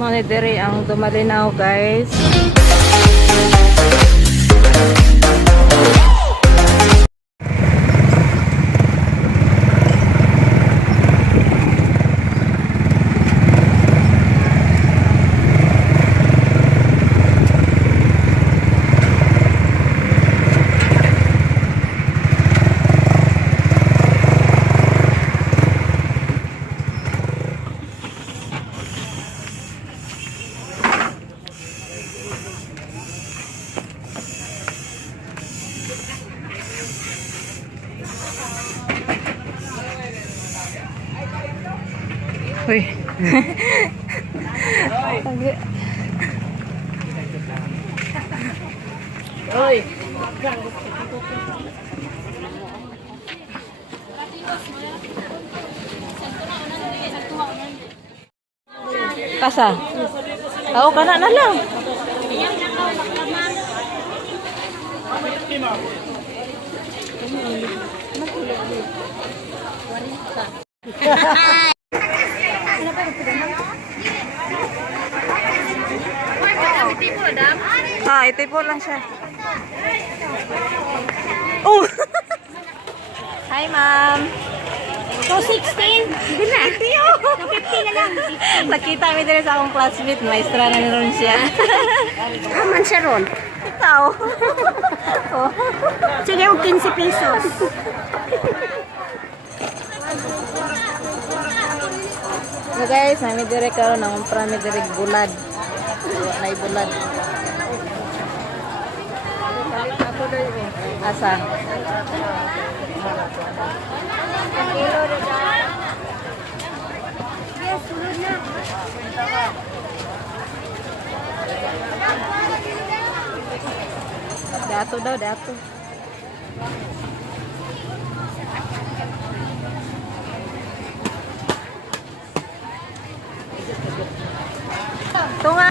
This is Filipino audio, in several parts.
Mga diri ang Dumalinaw, guys. Uy. Uy. Kasa? Oo, kana na lang. Ah, ito po lang siya. Oh! Hi, ma'am. 216? Hindi na. 250 na lang. Nakita kami din sa akong classmate. Maestra na naroon siya. Aman siya ron. Ikaw. Oh. Sige, 15 pesos. So guys, nami direk karon ang prami direk bulad. Nay bulad. Asa? Yes, sunod na. Dato daw, dato. Tunga.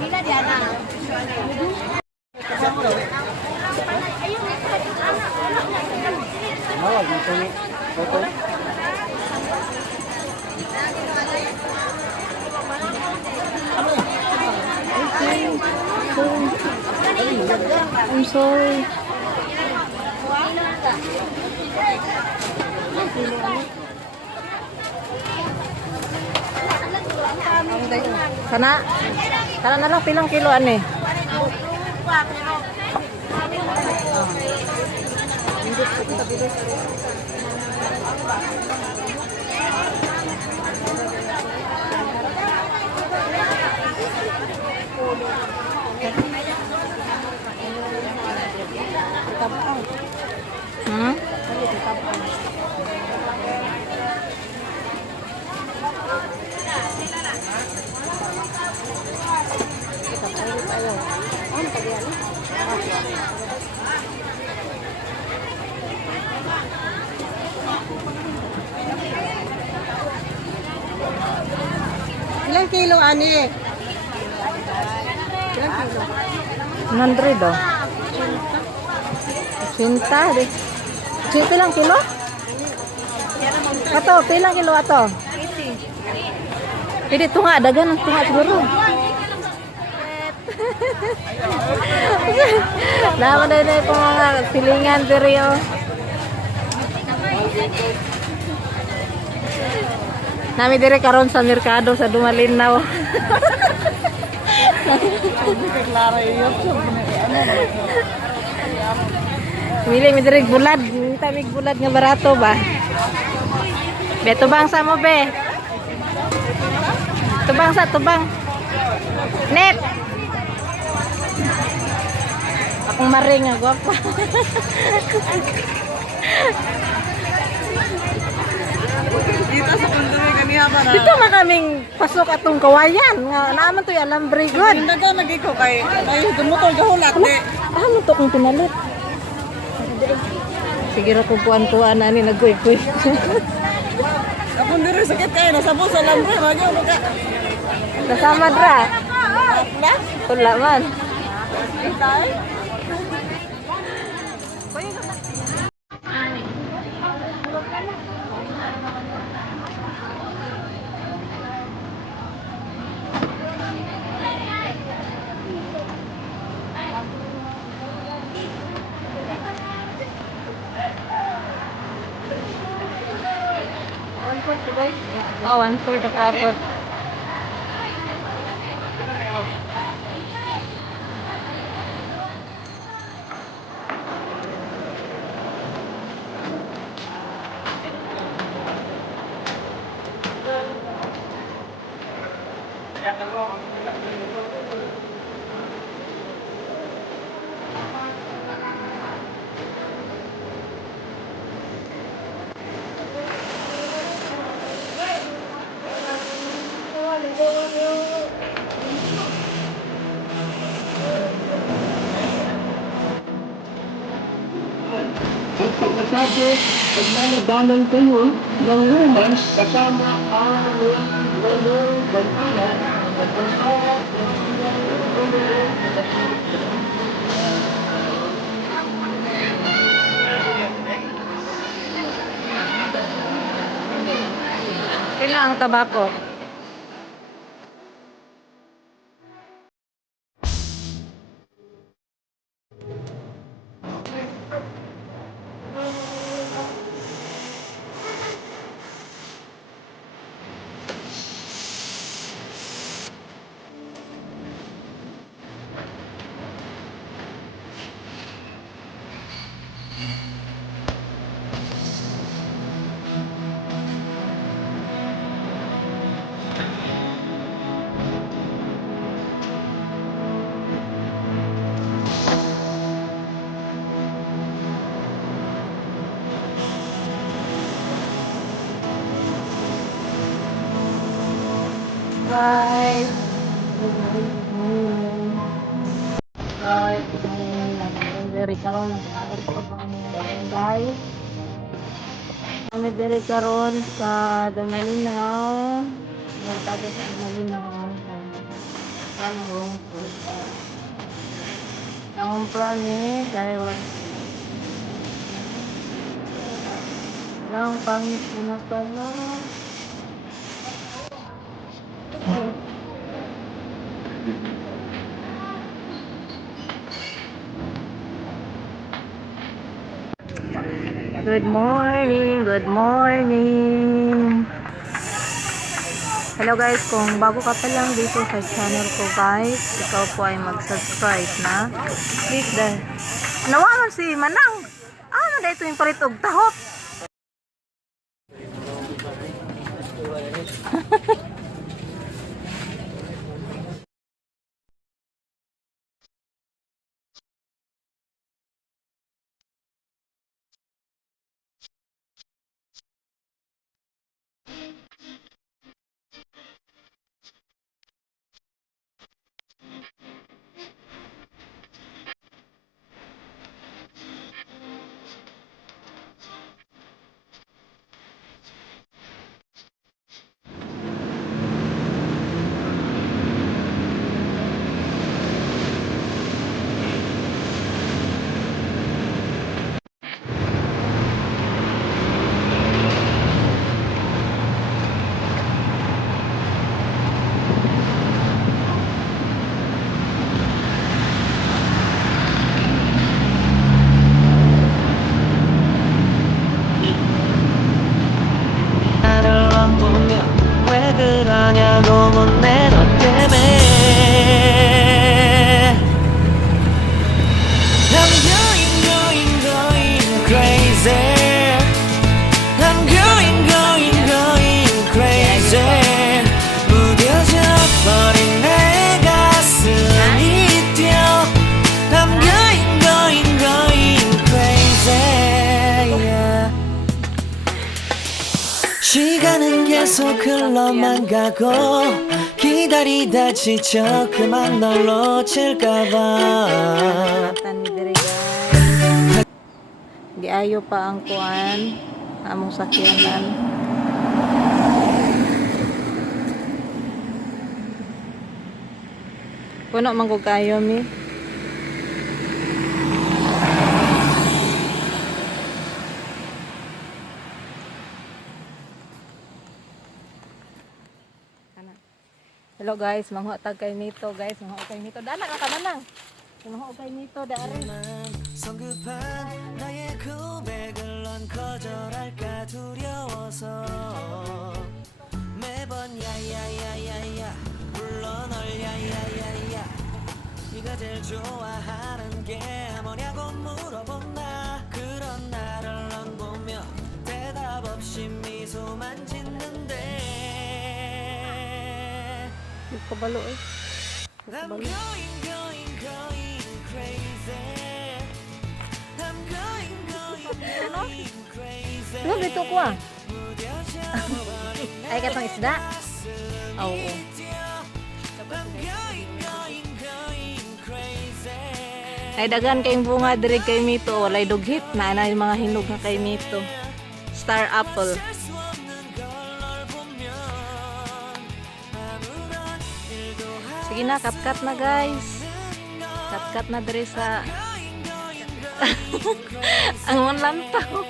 Mila Diana. I'm sorry. Kana? Kana na lang pilang kilo ani? Hmm? Ilang kilo, ani? Ilang kilo? 100 oh. Cinta di. Pilang kilo? Ato, pilang kilo ato? 80. Pwede tunga, dagan ang tunga siguro. Naman na yun po mga silingan diri oh. Nami dire karon sa merkado sa Dumalinaw. Mili mi dire bulad, tamig bulad nga barato ba. Beto bang sa mo be? Tubang sa tubang. Net. Akong maring nga gwapa. Dito sa kundumi kaniya ba na? Dito man kaming pasok atong kawayan nga naaman to alambre good. Hindi ka nagiko kay dumutol ka hulat di. Ano to kung pinalit? Sige ra kung kuan-kuan na ni nagkuy-kuy. Kapon diri sakit kayo nasa puso lambre magyo mo ka. Kasama dra. Na? Tula man. Tay. Oh, 1/4 the kapot. Pagkatapos, pagmamadalan kayo ng lumans kasama ang lolo, bantana, at asawa, Kailan ang tabako? Guys. Very karon guys. Kami very karon sa Dangalinaw. Nagtago sa Dangalinaw. Ano? Ang plan ni dahil lang pangit na pala. Good morning, good morning. Hello guys, kung bago ka pa lang dito sa channel ko guys, ikaw po ay mag-subscribe na. Click the nawaman si Manang. Ano na ito yung palit og tahop? 그러냐고 묻네 너 때문에 I'm going crazy I'm going crazy 무뎌져 버린 내 가슴이 뛰어 I'm going crazy yeah. 시간은 계속 흘러만 가고 기다리다 지쳐 그만 널 놓칠까봐 Giayo pa ang kuan among sakyanan. Puno man kog kayo mi. Hello guys, manghuatag kay nito guys, manghuatag kay nito. Dana ka manang. manghuatag kay nito daari. 성급한 나의 고백을 넌 거절할까 두려워서 매번 야야야야야 불러 널 야야야야 네가 제일 좋아하는 게 뭐냐고 물어본다 그런 나를 넌 보며 대답 없이 미소만 짓는데 Kabalo eh. I'm going crazy I'm going crazy Ano dito ko ah? Ay katong isda. Oo. Ay dagan kayong bunga diri kay Mito, walay dughit na na yung mga hinog nga kay Mito. Star apple. Sige na, cut na guys. Cut na diri sa ang manlantaw.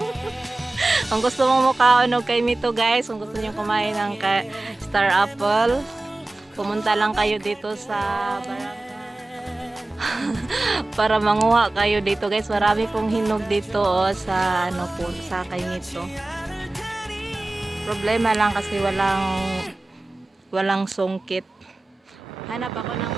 Kung gusto mo mukhaon og kay Mito guys, kung gusto niyo kumain ng Star Apple, pumunta lang kayo dito sa barangay para manguha kayo dito guys. Marami pong hinog dito sa ano po, sa kay Mito. Problema lang kasi walang sungkit. Hanap ako ng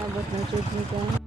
abot ng tubig guys.